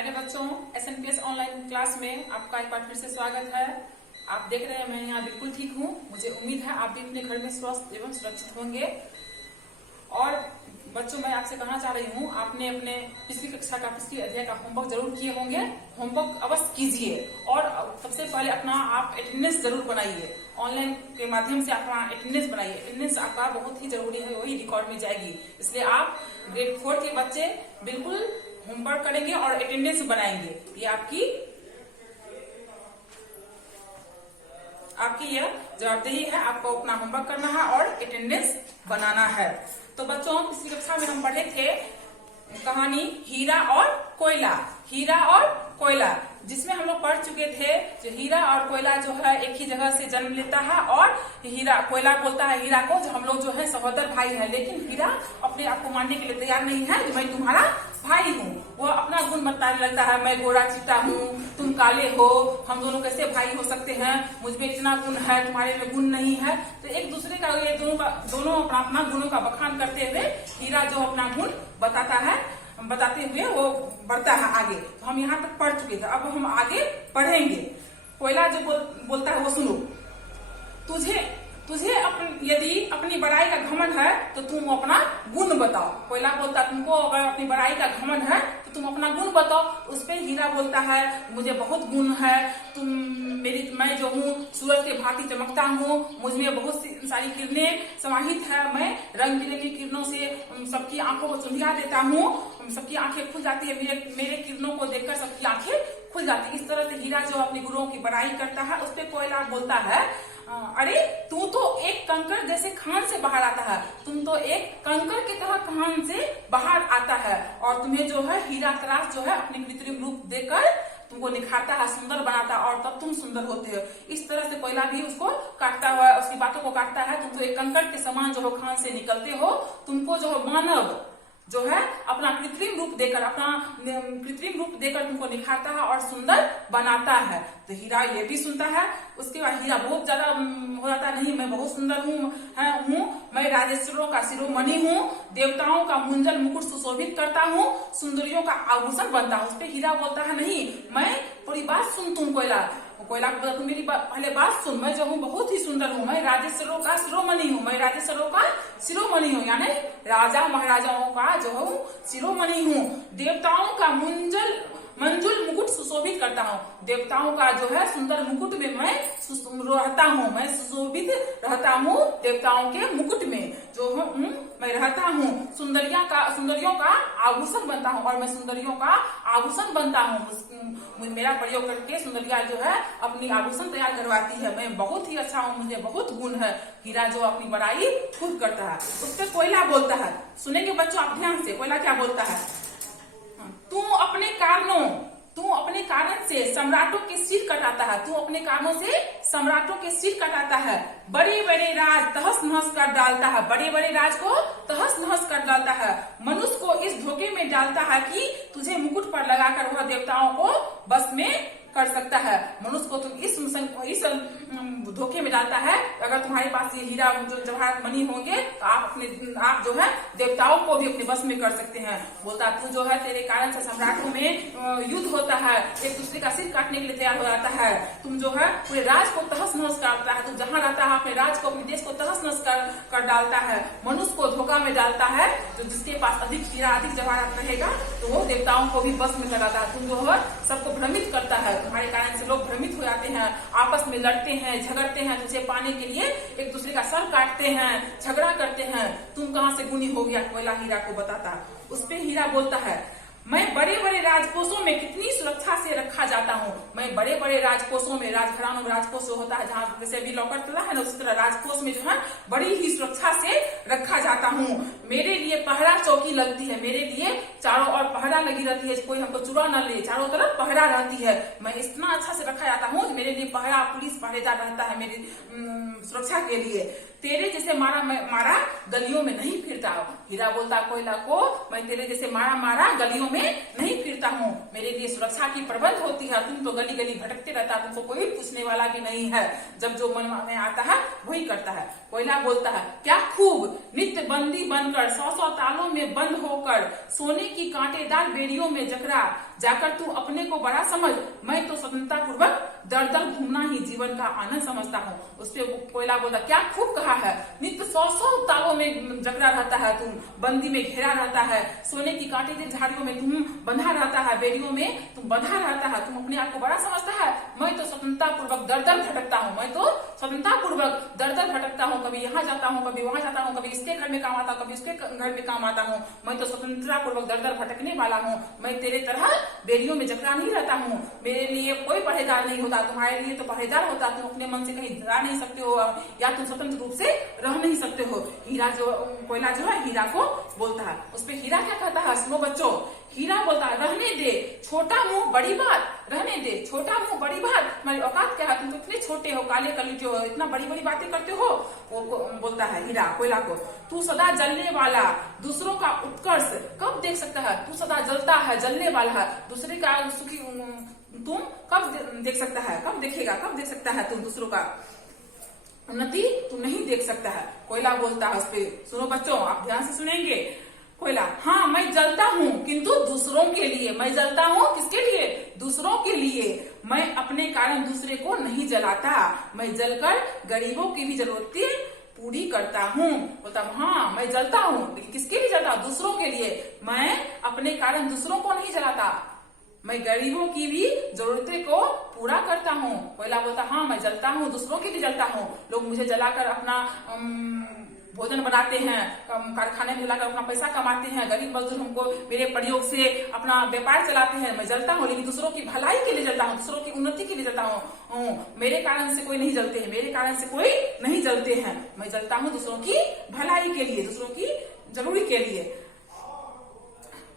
प्यारे बच्चों, SNPS online class में आपका एक बार फिर से स्वागत है। आप देख रहे हैं मैं यहाँ बिल्कुल ठीक हूँ। मुझे उम्मीद है आप भी अपने घर में स्वस्थ एवं सुरक्षित होंगे। और बच्चों, मैं आपसे कहना चाह रही हूँ, आपने अपने पिछली कक्षा का पिछली अध्याय का होमवर्क जरूर किए होंगे। होमवर्क अवश्य कीजिए और सबसे पहले अपना आप अटेंडेंस जरूर बनाइए। ऑनलाइन के माध्यम से अपना अटेंडेंस बनाइए। अटेंडेंस आपका बहुत ही जरूरी है, वही रिकॉर्ड में जाएगी। इसलिए आप ग्रेड 4 के बच्चे बिल्कुल होमवर्क करेंगे और अटेंडेंस बनाएंगे। ये आपकी यह जवाबदेही है। आपको अपना होमवर्क करना है और अटेंडेंस बनाना है। तो बच्चों, पिछली कक्षा में हम पढ़े थे कहानी हीरा और कोयला। हीरा और कोयला, जिसमें हम लोग पढ़ चुके थे जो हीरा और कोयला जो है एक ही जगह से जन्म लेता है और कोयला बोलता है हीरा को जो हम लोग जो है सहोदर भाई है। लेकिन हीरा अपने आप को मानने के लिए तैयार नहीं है कि मैं तुम्हारा भाई हूँ। वो अपना गुण बताने लगता है, मैं गोरा चिट्टा हूँ, तुम काले हो, हम दोनों कैसे भाई हो सकते हैं, मुझमें इतना गुण है, तुम्हारे में गुण नहीं है। तो एक दूसरे का ये दोनों अपना गुणों का बखान करते हुए हीरा जो अपना गुण बताते हुए वो बढ़ता है आगे। तो हम यहाँ तक पढ़ चुके थे, अब हम आगे पढ़ेंगे। कोयला जो बोलता है वो सुनो। तुझे यदि अपनी बड़ाई का घमंड है तो तुम अपना गुण बताओ। कोयला बोलता तुमको अगर अपनी बड़ाई का घमंड है तो तुम अपना गुण बताओ। उस पे हीरा बोलता है मुझे बहुत गुण है, मैं जो हूँ सूरज के भांति चमकता हूँ, मुझमें बहुत सारी किरणें समाहित है, मैं रंग बिरंगी किरणों से सबकी आंखों को चुंधिया देता हूँ, सबकी आंखें खुल जाती है, मेरे किरणों को देखकर सबकी आंखें खुल जाती है। इस तरह से हीरा जो अपने गुरुओं की बड़ाई करता है, उस पे कोयला बोलता है अरे तू तो एक कंकड़ जैसे खान से बाहर आता है, तुम तो एक कंकड़ की तरह खान से बाहर आता है और तुम्हें जो है हीरा तराश जो है अपने कृत्रिम रूप देकर तुमको निखारता है, सुंदर बनाता है और तब तुम सुंदर होते हो। इस तरह से कोयला भी उसको काटता हुआ उसकी बातों को काटता है। तुम तो एक कंकड़ के समान जो हो खान से निकलते हो, तुमको जो है मानव जो है अपना कृत्रिम रूप देकर तुमको निखारता है और सुंदर बनाता है। तो हीरा ये भी सुनता है। उसके बाद हीरा बहुत ज्यादा हो जाता, नहीं मैं बहुत सुंदर हूँ, मैं राजेश्वरों का शिरोमणि हूँ, देवताओं का मुंजल मुकुट सुशोभित करता हूँ, सुंदरियों का आभूषण बनता हूँ। उस पर हीरा बोलता है नहीं, मैं पूरी बात सुन तुम कोयला को बोला तुम मेरी पहले बात सुन, मैं जो हूँ बहुत ही सुंदर हूँ, मैं राजेश्वरों का शिरोमणि हूँ, मैं राजेश्वरों का शिरोमणि हूँ, यानी राजा महाराजाओं का जो हूँ शिरोमणि हूँ, देवताओं का मंजुल मुकुट सुशोभित करता हूँ, देवताओं का जो है सुंदर मुकुट में मैं रहता हूँ, मैं सुशोभित रहता हूँ, देवताओं के मुकुट में जो हूँ मैं रहता हूँ, सुंदरियों का आभूषण बनता हूँ और मैं सुंदरियों का आभूषण बनता हूँ। मेरा प्रयोग करके सुंदरिया जो है अपनी आभूषण तैयार करवाती है। मैं बहुत ही अच्छा हूँ, मुझे बहुत गुण है। हीरा जो अपनी बड़ाई खुद करता है। उस पर कोयला बोलता है, सुनेंगे बच्चों आप ध्यान से, कोयला क्या बोलता है। तू अपने कारण से सम्राटों के सिर कटाता है, तू अपने कारणों से सम्राटों के सिर कटाता है, बड़े बड़े राज तहस नहस कर डालता है, बड़े बड़े राज को तहस नहस कर डालता है, मनुष्य को इस धोखे में डालता है कि तुझे मुकुट पर लगाकर वह देवताओं को बस में कर सकता है। मनुष्य को तुम इस धोखे में डालता है, अगर तुम्हारे पास ये हीरा जवाहरात मणि होंगे तो आप जो है देवताओं को भी अपने बस में कर सकते हैं। बोलता तू जो है तेरे कारण से सम्राटों में युद्ध होता है, एक दूसरे का सिर काटने के लिए तैयार हो जाता है, तुम जो है पूरे राज को तहस नहस करता है, तुम जहाँ रहता है अपने राज को अपने देश को तहस नहस कर डालता है, मनुष्य को धोखा में डालता है। तो जिसके पास अधिक हीरा अधिक जवाहरात रहेगा तो वो देवताओं को भी बस में लगाता है। तुम जो है सबको भ्रमित करता है, तुम्हारे कारण से लोग भ्रमित हो जाते हैं, आपस में लड़ते हैं, झगड़ते हैं, तुझे पाने के लिए एक दूसरे का सर काटते हैं, झगड़ा करते हैं। तुम कहाँ से गुणी हो गया, कोयला हीरा को बताता। उस पे हीरा बोलता है मैं बड़े बड़े राजकोषों में कितनी सुरक्षा से रखा जाता हूँ, मैं बड़े बड़े राजकोषों में, राजघरानों में राजकोष होता है जहाँ जैसे अभी लॉकर चला है ना, उसी तरह राजकोष में जो है बड़ी ही सुरक्षा से रखा जाता हूँ। मेरे लिए पहरा चौकी लगती है, मेरे लिए चारों ओर पहरा लगी रहती है, कोई हमको चुरा न ले, चारों तरफ पहरा रहती है। मैं इतना अच्छा से रखा जाता हूँ, मेरे लिए पहरा पुलिस पहरेदार रहता है मेरी सुरक्षा के लिए। तेरे जैसे मारा गलियों में नहीं फिरता। हीरा बोलता कोयला को, मैं तेरे जैसे मारा मारा गलियों में नहीं फिरता हूँ, मेरे लिए सुरक्षा की प्रबंध होती है, तुम तो गली गली भटकते रहता, तुमको कोई पूछने वाला भी नहीं है, जब जो मन में आता है वही करता है। कोयला बोलता है क्या खूब नित्य बंदी बनकर 100 तालों में बंद होकर सोने की कांटेदार बेड़ियों में जकड़ा जाकर तू अपने को बड़ा समझ, मैं तो स्वतंत्रता पूर्वक दर दर घूमना ही जीवन का आनंद समझता हूँ। उससे कोयला बोलता क्या खूब कहा है, नित्य 100 तालों में जकड़ा रहता है, तुम बंदी में घेरा रहता है, सोने की कांटेदार झाड़ियों में तुम बंधा रहता है, बेड़ियों में तुम बंधा रहता है, तुम अपने आप को बड़ा समझता है, मैं तो स्वतंत्रता पूर्वक दर दर भटकता हूँ, मैं तो स्वतंत्रता पूर्वक दर दर भटकता हूँ, कभी यहाँ जाता हूँ, कभी वहां जाता हूँ, कभी इसके घर में काम आता हूँ, कभी उसके घर में काम आता हूँ, मैं तो स्वतंत्रता पूर्वक दर दर भटकने वाला हूँ, मैं तेरे तरह बेड़ियों में जकड़ा नहीं रहता हूँ, मेरे लिए कोई पहरेदार नहीं होता, तुम्हारे लिए तो पहरेदार होता, तुम अपने मन से कहीं जा नहीं सकते हो या तुम स्वतंत्र रूप से रह नहीं सकते हो। हीरा जो कोयला जो है हीरा को बोलता है, उस पर हीरा क्या कहता है सुनो बच्चों, हीरा बोलता है रहने दे छोटा मुंह बड़ी बात, रहने दे छोटा मुंह बड़ी बात, तुम्हारी औकात क्या है, तुम तो इतने छोटे हो, काले कलुटे हो, इतना बड़ी बड़ी बातें करते हो। वो बोलता है हीरा कोयला को, तू सदा जलने वाला दूसरों का उत्कर्ष कब देख सकता है, तू सदा जलता है जलने वाला है, दूसरे का सुखी तुम कब देख सकता है, कब देखेगा, कब देख सकता है तुम दूसरों का उन्नति तू नहीं देख सकता है। कोयला बोलता है उस पे, सुनो बच्चों आप ध्यान से सुनेंगे। कोयला हाँ मैं जलता हूँ किंतु दूसरों के लिए, मैं जलता हूँ किसके लिए, दूसरों के लिए, मैं अपने कारण दूसरे को नहीं जलाता, मैं जलकर गरीबों की भी जरूरतें पूरी करता हूँ। बोलता हाँ मैं जलता हूँ लेकिन किसके लिए जलता, दूसरों के लिए, मैं अपने कारण दूसरों को नहीं जलाता, मैं गरीबों की भी जरूरतें को पूरा करता हूँ। कोयला बोलता हाँ मैं जलता हूँ, दूसरों के लिए जलता हूँ, लोग मुझे जलाकर अपना भोजन बनाते हैं, कारखाने में जलाकर अपना पैसा कमाते हैं, गरीब मजदूर हमको मेरे प्रयोग से अपना व्यापार चलाते हैं, मैं जलता हूँ लेकिन दूसरों की भलाई के लिए जलता हूँ, दूसरों की उन्नति के लिए जलता हूँ, मेरे कारण से कोई नहीं जलते हैं, मेरे कारण से कोई नहीं जलते हैं, मैं जलता हूँ दूसरों की भलाई के लिए, दूसरों की जरूरी के लिए।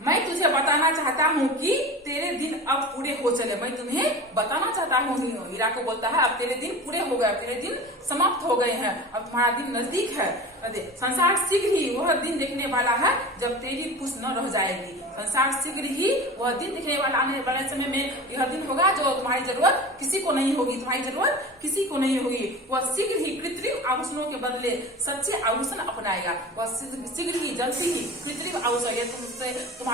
मैं तुझे बताना चाहता हूँ कि तेरे दिन अब पूरे हो चले, मैं तुम्हें बताना चाहता हूँ, हीरा को बोलता है अब तेरे दिन पूरे हो गए, तेरे दिन समाप्त हो गए हैं, अब तुम्हारा दिन नजदीक है, संसार शीघ्र ही वह दिन देखने वाला है जब तेरी पूछ न रह जाएगी, संसार शीघ्र ही वह दिन देखने वाला, आने वाले समय में यह दिन होगा जो तुम्हारी जरूरत किसी को नहीं होगी, तुम्हारी जरूरत किसी को नहीं होगी, वह शीघ्र ही कृत्रिम आभूषणों के बदले सच्चे आभूषण अपनाएगा, वह शीघ्र ही जल्दी ही कृत्रिम आभूषण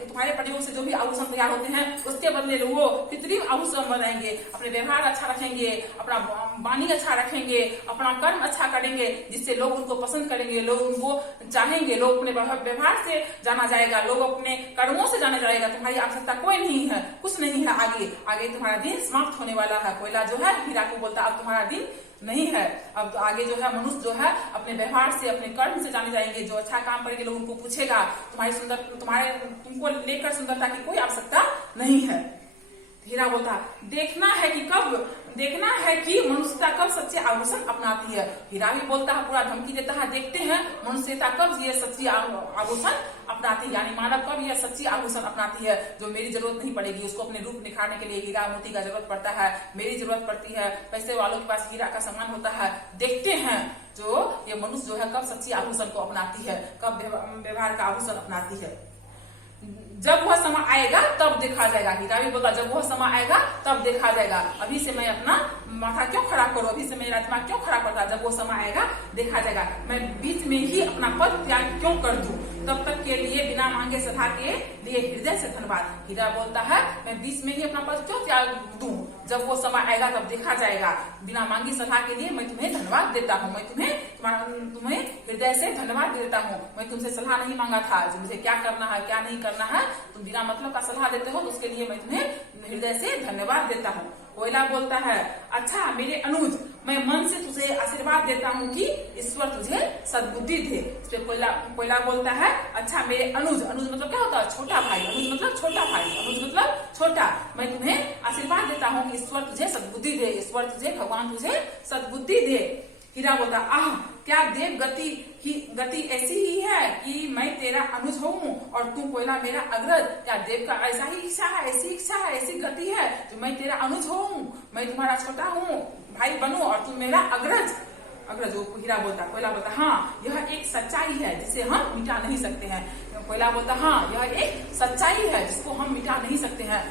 तुम्हारे प्रयोग से जो भी आभूषण तैयार होते हैं उसके बदले वो कृत्रिम आभूषण बनाएंगे, अपने व्यवहार अच्छा रखेंगे, अपना वाणी अच्छा रखेंगे, अपना कर्म अच्छा करेंगे जिससे लोग उनको पसंद करेंगे, लोग उनको चाहेंगे, लोग अपने व्यवहार से जाना जाएगा, लोग अपने कर्मों से जाना जाएगा, तुम्हारी आवश्यकता कोई नहीं है, कुछ नहीं है, आगे आगे तुम्हारा दिन समाप्त होने वाला है। कोयला जो है हीरा को बोलता अब तुम्हारा दिन नहीं है, अब तो आगे जो है मनुष्य जो है अपने व्यवहार से अपने कर्म से जाने जाएंगे, जो अच्छा काम करेंगे लोग उनको पूछेगा, तुमको लेकर सुंदरता की कोई आवश्यकता नहीं है। हीरा बोलता देखना है कि मनुष्यता कब सच्चे आभूषण अपनाती है। हीरा भी बोलता है, पूरा धमकी देता है, देखते हैं मनुष्यता कब ये सच्ची आभूषण अपनाती है, यानी मानव कब यह सच्ची आभूषण अपनाती है जो मेरी जरूरत नहीं पड़ेगी, उसको अपने रूप निखारने के लिए हीरा मोती का जरूरत पड़ता है, मेरी जरूरत पड़ती है, पैसे वालों के पास हीरा का सामान होता है, देखते हैं जो ये मनुष्य जो है कब सच्ची आभूषण को अपनाती है, कब व्यवहार का आभूषण अपनाती है। जब वह समय आएगा तब देखा जाएगा, हीरा भी बोला जब वह समय आएगा तब देखा जाएगा, अभी से मैं अपना माथा क्यों खड़ा करूं, अभी से मेरा दिमाग क्यों खड़ा करता, जब वो समय आएगा देखा जाएगा, मैं बीच में ही अपना पद त्याग क्यों कर दूं, तब तक के लिए बिना मांगे सलाह के लिए हृदय से धन्यवाद। हीरा बोलता है मैं बीच में ही अपना पद क्यों त्याग दूं, जब वो समय आएगा तब देखा जाएगा, बिना मांगी सलाह के लिए मैं तुम्हें धन्यवाद देता हूँ, मैं तुम्हें हृदय से धन्यवाद देता हूँ, मैं तुमसे सलाह नहीं मांगा था, जो मुझे क्या करना है क्या नहीं करना है, तुम बिना मतलब का सलाह देते हो तो उसके लिए मैं तुम्हें हृदय से धन्यवाद देता हूँ। कोयला बोलता है अच्छा मेरे अनुज, मैं मन से तुझे आशीर्वाद देता हूँ कि ईश्वर तुझे सद्बुद्धि दे। कोयला बोलता है अच्छा मेरे अनुज, अनुज मतलब क्या होता है, छोटा भाई, अनुज मतलब छोटा भाई, अनुज मतलब छोटा, मैं तुम्हें आशीर्वाद देता हूँ कि ईश्वर तुझे सद्बुद्धि दे, ईश्वर तुझे भगवान तुझे सद्बुद्धि दे। हीरा बोलता आह क्या देव गति ऐसी ही है कि मैं तेरा अनुज हूँ और तू कोयला मेरा अग्रज, क्या देव का ऐसा ही इच्छा है, ऐसी इच्छा है, ऐसी गति है जो मैं तेरा अनुज हूँ, मैं तुम्हारा छोटा हूँ भाई बनूं और तू मेरा अग्रज अगर जो हीरा बोलता, कोयला बोलता हाँ यह एक सच्चाई है जिसे हम मिटा नहीं सकते हैं। कोयला बोलता हाँ यह एक सच्चाई है जिसको हम मिटा नहीं सकते हैं।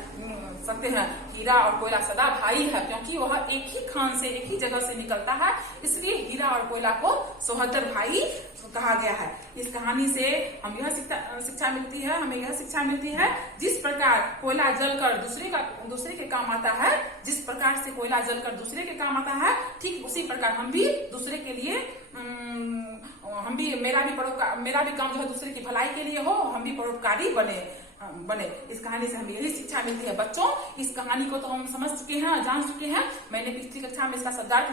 हीरा और कोयला सदा भाई है, क्योंकि वह एक ही खान से, एक ही जगह से निकलता है, इसलिए हीरा और कोयला को सहोदर भाई कहा गया है। इस कहानी से हम यह शिक्षा मिलती है, हमें यह शिक्षा मिलती है, जिस प्रकार कोयला जलकर दूसरे के काम आता है, जिस प्रकार से कोयला जलकर दूसरे के काम आता है, ठीक उसी प्रकार हम भी दूसरे के लिए मेरा भी काम जो है दूसरे की भलाई के लिए हो, हम भी परोपकारी बने। इस कहानी से हमें यही शिक्षा मिलती है। बच्चों, इस कहानी को तो हम समझ चुके हैं, जान चुके हैं। मैंने पिछली कक्षा में इसका शब्दार्थ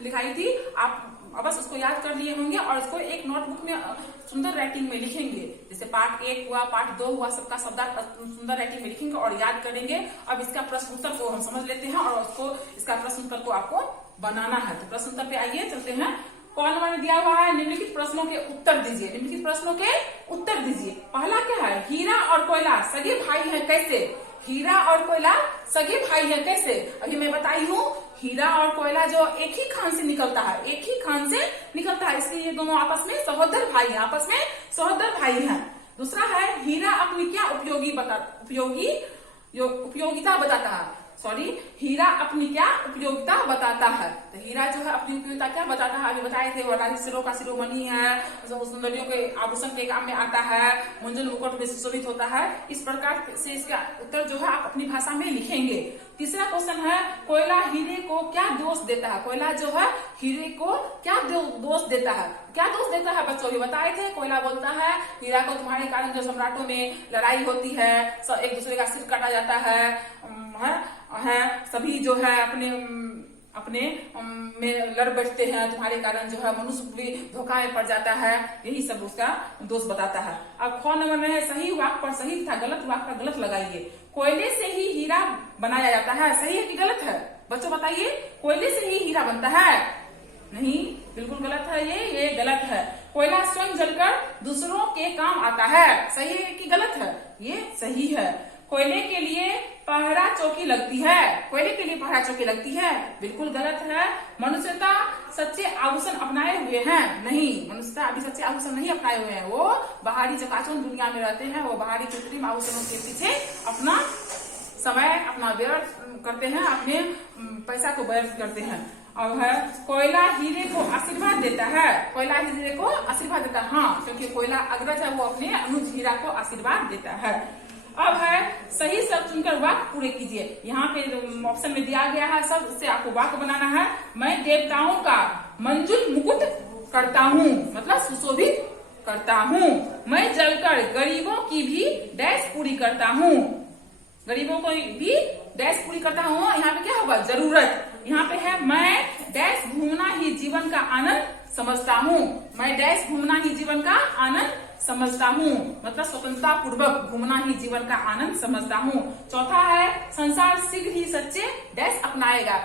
लिखाई थी। आप बस उसको याद कर लिए होंगे और उसको एक नोटबुक में सुंदर राइटिंग में लिखेंगे। जैसे पार्ट 1 हुआ, पार्ट 2 हुआ, सबका शब्दार्थ सुंदर राइटिंग में लिखेंगे और याद करेंगे। अब इसका प्रश्न उत्तर को हम समझ लेते हैं और इसका प्रश्न उत्तर को आपको बनाना है। तो प्रश्न उत्तर पे आइए, चलते हैं। कौन नंबर में दिया हुआ है, निम्नलिखित प्रश्नों के उत्तर दीजिए। निम्नलिखित प्रश्नों के उत्तर दीजिए। पहला क्या है, हीरा और कोयला सगे भाई है कैसे? हीरा और कोयला सगे भाई है कैसे? अभी मैं बताई हूँ, हीरा और कोयला जो एक ही खान से निकलता है, इसलिए ये दोनों आपस में सहोदर भाई हैं। दूसरा है, हीरा अपनी क्या उपयोगिता बताता है। हीरा अपनी क्या उपयोगिता बताता है। तो हीरा जो है अपनी उपयोगिता क्या बताता है, अभी बताए थे, वरदानी सिरों का शिरोमणि है, सुंदरियों के आभूषण के काम में आता है, मुंजल मुकुट में सुशोभित होता है। इस प्रकार से इसका उत्तर जो है आप अपनी भाषा में लिखेंगे। तीसरा क्वेश्चन है, कोयला हीरे को क्या दोष देता है? कोयला जो है हीरे को क्या दोष देता है? क्या दोष देता है बच्चों? भी बताए थे। कोयला बोलता है हीरा को तुम्हारे कारण जो सम्राटों में लड़ाई होती है, एक दूसरे का सिर काटा जाता है, सभी जो है अपने में लड़ बैठते हैं, तुम्हारे कारण जो है मनुष्य भी धोखा में पड़ जाता है। यही सब उसका दोष बताता है। अब ख नंबर में है, सही वाक्य पर सही तथा गलत वाक्य पर गलत लगाइए। कोयले से ही हीरा बनाया जाता है, सही है कि गलत है? बच्चों बताइए, कोयले से ही हीरा बनता है? नहीं, बिल्कुल गलत है, ये गलत है। कोयला स्वयं जलकर दूसरों के काम आता है, सही है कि गलत है? ये सही है। कोयले के लिए पहरा चौकी लगती है, बिल्कुल गलत है। मनुष्यता सच्चे आभूषण अपनाए हुए हैं, नहीं, मनुष्यता अभी सच्चे आभूषण नहीं अपनाए हुए हैं। वो बाहरी चकाचौंध दुनिया में रहते हैं, वो बाहरी कृत्रिम आभूषणों के पीछे अपना समय व्यर्थ करते हैं, अपने पैसा को व्यर्थ करते हैं। अब है, कोयला हीरे को आशीर्वाद देता है। हाँ, क्योंकि कोयला अग्रज है, वो अपने अनुज हीरा को आशीर्वाद देता है। अब है, सही शब्द चुनकर वाक्य पूरे कीजिए। यहाँ पे ऑप्शन में दिया गया है सब, उससे आपको वाक्य बनाना है। मैं देवताओं का मंजुल मुकुट करता हूँ, मतलब सुशोभित करता हूँ। मैं जलकर गरीबों की भी डैश पूरी करता हूँ, यहाँ पे क्या होगा, जरूरत। यहाँ पे है, मैं डैश घूमना ही जीवन का आनंद समझता हूँ, मतलब स्वतंत्रता पूर्वक घूमना ही जीवन का आनंद समझता हूँ। चौथा है, संसार शीघ्र ही सच्चे डैश अपनाएगा,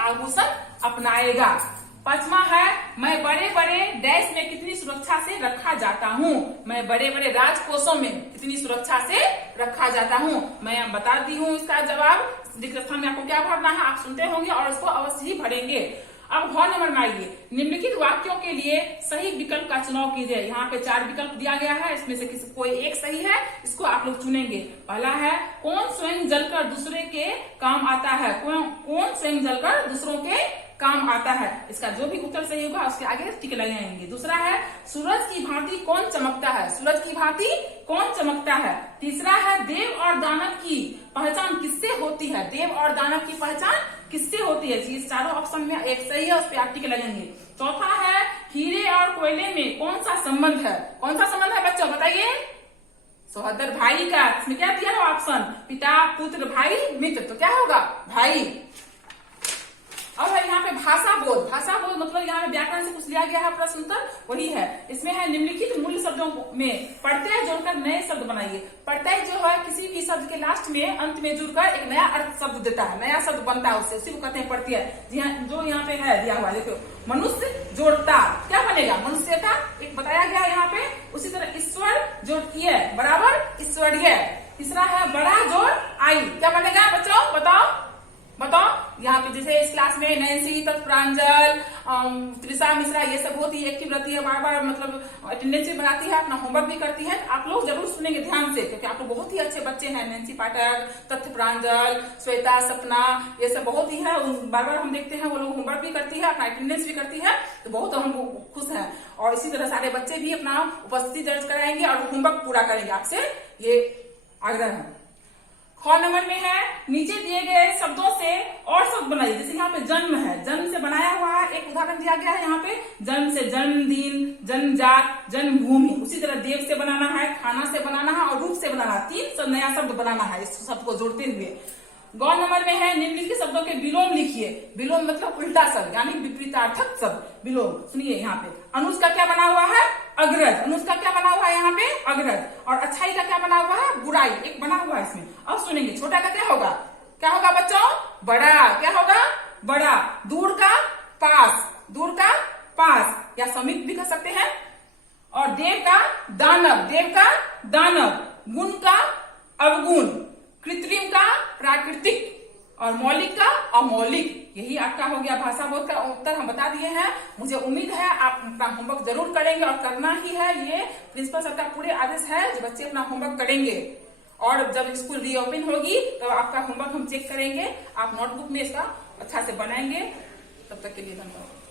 आभूषण अपनाएगा। पांचवा है, मैं बड़े बड़े डैश में कितनी सुरक्षा से रखा जाता हूँ, मैं बड़े बड़े राजकोषों में कितनी सुरक्षा से रखा जाता हूँ। मैं बताती हूँ इसका जवाब, रिक्त स्थान में आपको क्या भरना है, आप सुनते होंगे और उसको अवश्य ही भरेंगे। अब ख नंबर में आइए, निम्नलिखित वाक्यों के लिए सही विकल्प का चुनाव कीजिए। यहाँ पे 4 विकल्प दिया गया है, इसमें से कोई एक सही है, इसको आप लोग चुनेंगे। पहला है, कौन स्वयं जलकर दूसरे के काम आता है, कौन स्वयं जलकर दूसरों के काम आता है। इसका जो भी उत्तर सही होगा उसके आगे टिक लगाएंगे। दूसरा है, सूरज की भांति कौन चमकता है, तीसरा है, देव और दानव की पहचान किससे होती है, इस चारों ऑप्शन में एक सही है, उस पर आप टिक लगेंगे। चौथा है, हीरे और कोयले में कौन सा संबंध है बच्चों बताइए, सहोदर भाई का। इसमें क्या दिया है ऑप्शन, पिता पुत्र भाई मित्र, तो क्या होगा, भाई। अब है यहाँ पे भाषा बोध मतलब यहाँ पे व्याकरण से कुछ लिया गया है, प्रश्न उत्तर वही है। इसमें है, निम्नलिखित मूल शब्दों में प्रत्यय जोड़कर नए शब्द बनाइए। प्रत्यय जो है किसी भी शब्द के लास्ट में अंत में जुड़कर एक नया अर्थ शब्द देता है, नया शब्द बनता है उससे, उसी को कहते हैं प्रत्यय। जो यहाँ पे है दिया हुआ, देखो, मनुष्य जोड़ता क्या बनेगा, मनुष्यता, एक बताया गया यहाँ पे। उसी तरह ईश्वर जोड़िए बराबर ईश्वरीय। तीसरा है, बड़ा जोड़ आई, क्या बनेगा बच्चों, बताओ यहाँ पे जैसे इस क्लास में नैन्सी, तत्प्रांजल, त्रिशा मिश्रा ये सब बहुत ही एक्टिव रहती है, बार बार मतलब अटेंडेंस भी बनाती है, अपना होमवर्क भी करती है। आप लोग जरूर सुनेंगे ध्यान से, क्योंकि आप लोग बहुत ही अच्छे बच्चे हैं। नैन्सी पाठक, तत्प्रांजल, श्वेता, सपना, ये सब बहुत ही है, बार बार हम देखते हैं वो लोग होमवर्क भी करती है, अपना अटेंडेंस भी करती है, तो बहुत हम खुश हैं। और इसी तरह सारे बच्चे भी अपना उपस्थिति दर्ज कराएंगे और होमवर्क पूरा करेंगे, आपसे ये आग्रह है। ख नंबर में है, नीचे दिए गए शब्दों से और शब्द बनाइए। जैसे यहाँ पे जन्म है, जन्म से बनाया हुआ है, एक उदाहरण दिया गया है यहाँ पे, जन्म से जन्मदिन, जन्मजात, जन्मभूमि। उसी तरह देव से बनाना है, खाना से बनाना है और रूप से बनाना है, 3 नया शब्द बनाना है इस शब्द को जोड़ते हुए। गौ नंबर में है, निम्नलिखित शब्दों के विलोम लिखिए। विलोम मतलब उल्टा शब्द, यानी विपरीतार्थक शब्द, विलोम। सुनिए यहाँ पे, अनुज का क्या बना हुआ है, अग्रज। अनुज का क्या बना हुआ है यहाँ पे, अग्रज। और अच्छाई का क्या बना हुआ है, बुराई, एक बना हुआ है इसमें। अब सुनेंगे, छोटा का क्या होगा, क्या होगा बच्चों, बड़ा। क्या होगा, बड़ा। दूर का पास, दूर का पास, या समीप भी कह सकते हैं। और देव का दानव, देव का दानव। गुण का अवगुण, कृत्रिम का प्राकृतिक, और मौलिक का अमौलिक। यही आपका हो गया भाषा बोध का उत्तर हम बता दिए हैं। मुझे उम्मीद है आप अपना होमवर्क जरूर करेंगे, और करना ही है, ये प्रिंसिपल सर का पूरे आदेश है कि बच्चे अपना होमवर्क करेंगे। और जब स्कूल रीओपन होगी तब आपका होमवर्क हम चेक करेंगे, आप नोटबुक में इसका अच्छा से बनाएंगे। तब तक के लिए धन्यवाद।